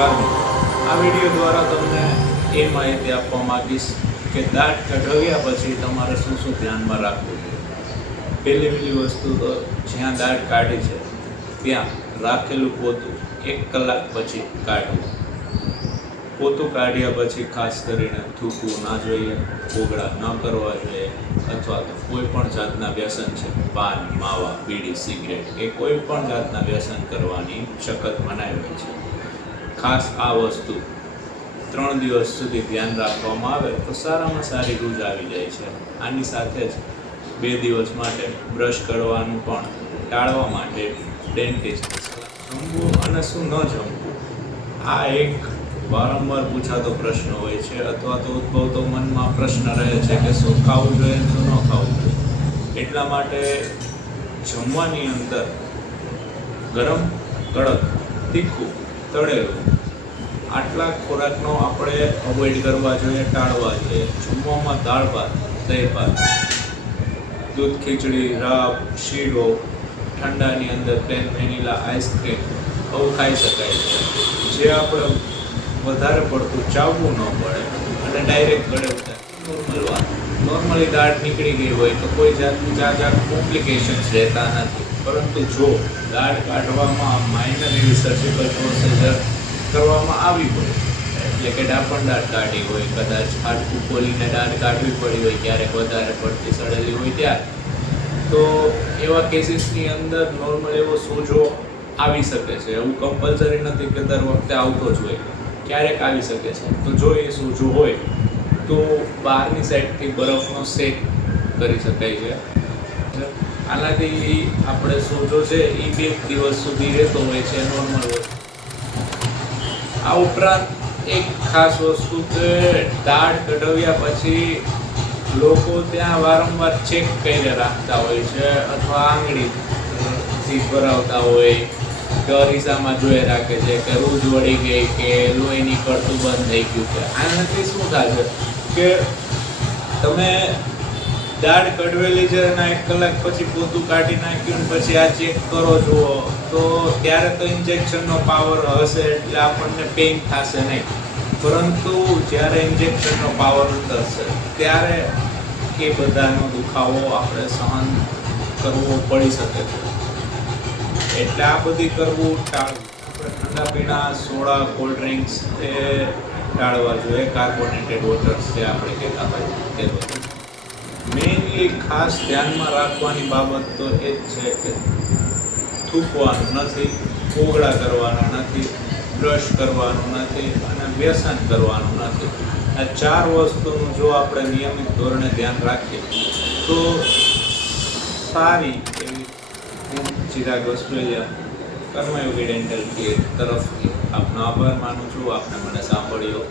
નમસ્કાર મિત્રો, આ વિડીયો દ્વારા તમને એ માહિતી આપવા માંગીશ કે દાઢ કઢાવ્યા પછી તમારે શું શું ધ્યાનમાં રાખવું જોઈએ। પહેલી વસ્તુ તો જ્યાં દાઢ કાઢી છે ત્યાં રાખેલું પોતું 1 કલાક પછી કાઢવું। પોતું કાઢ્યા પછી ખાસ કરીને થૂકવું ના જોઈએ, કોગળા ન કરવા જોઈએ, અથવા તો કોઈ પણ જાતના વ્યસન છે, પાન, માવા, બીડી, સિગરેટ કે કોઈ પણ જાતના વ્યસન કરવાની સખત મનાઈ હોય છે। ખાસ આ વસ્તુ 3 દિવસ સુધી ધ્યાન રાખવામાં આવે તો સારામાં સારી રૂઝ આવી જાય છે। આની સાથે જ 2 દિવસ માટે બ્રશ કરવાનું પણ ટાળવા માટે ડેન્ટિસ્ટની સલાહ। જમવું અને શું ન જમવું, આ એક વારંવાર પૂછાતો પ્રશ્ન હોય છે, અથવા તો ઉદ્ભવતો મનમાં પ્રશ્ન રહે છે કે શું ખાવું જોઈએ અને શું ન ખાવું જોઈએ। એટલા માટે જમવાની અંદર ગરમ, કડક, તીખું, તળેલું આટલા ખોરાકનો આપણે અવોઇડ કરવા જોઈએ, ટાળવા જોઈએ। જમવામાં દાળ ભાત, દહીં ભાત, દૂધ ખીચડી, રાબ, શીરો, ઠંડાની અંદર પ્લેન વેનીલા આઈસ્ક્રીમ આવું ખાઈ શકાય છે, જે આપણે વધારે પડતું ચાવવું ન પડે અને ડાયરેક્ટ ગળે ઉતારી નોર્મલી દાળ નીકળી ગઈ હોય તો કોઈ જાતની ઝાઝા કોમ્પ્લિકેશન્સ રહેતા નથી। પરંતુ જો દાળ કાઢવામાં માઇનર એવી સર્જિકલ પ્રોસિજર કરવામાં આવી હોય, એટલે કે ડાપણ દાળ કાઢી હોય, કદાચ હાડકું ખોલીને દાળ કાઢવી પડી હોય ક્યારેક વધારે પડતી સડેલી હોય ત્યારે, તો એવા કેસીસની અંદર નોર્મલ એવો સોજો આવી શકે છે। એવું કમ્પલસરી નથી કે દર વખતે આવતો જ હોય, ક્યારેક આવી શકે છે। તો જો એ સોજો હોય તો બહારની સાઈડથી બરફનો શેક કરી શકાય છે। આનાથી આપણે સોજો છે એ 2 દિવસ સુધી રહેતો હોય છે, નોર્મલ હોય। આ ઉપરાંત એક ખાસ વસ્તુ કે દાઢ કઢાવ્યા પછી લોકો ત્યાં વારંવાર ચેક કરીને રાખતા હોય છે, અથવા આંગળીથી ભરાવતા હોય કે અરીસામાં જોઈ રાખે છે કે રૂજ વળી ગઈ કે લોહી નીકળતું બંધ થઈ ગયું છે। આનાથી શું થાય છે કે તમે દાઢ કઢવેલી છે અને 1 કલાક પછી પોતું કાઢી નાખ્યું પછી આ ચેક કરો જુઓ તો ત્યારે તો ઇન્જેક્શનનો પાવર હશે એટલે આપણને પેઇન થશે નહીં, પરંતુ જ્યારે ઇન્જેક્શનનો પાવર ઉતરશે ત્યારે એ બધાનો દુખાવો આપણે સહન કરવો પડી શકે છે। એટલે આ બધી કરવું ટાળવું। આપણે ઠંડા પીણા, સોડા, કોલ્ડ ડ્રિંક્સ એ ટાળવા જોઈએ, કાર્બોનેટેડ વોટર્સ જે આપણે કહેતા હોય તે બધું। મેઇનલી ખાસ ધ્યાનમાં રાખવાની બાબત તો એ જ છે કે થૂકવાનું નથી, કોગળા કરવાના નથી, બ્રશ કરવાનું નથી અને વ્યસન કરવાનું નથી। આ 4 વસ્તુનું જો આપણે નિયમિત ધોરણે ધ્યાન રાખીએ તો સારી એવી હું ચિરાગ ઓસ્ટ્રેલિયા કર્મયોગી ડેન્ટલ કેર તરફથી આપનો આભાર માનું છું। આપને મને સાંભળ્યો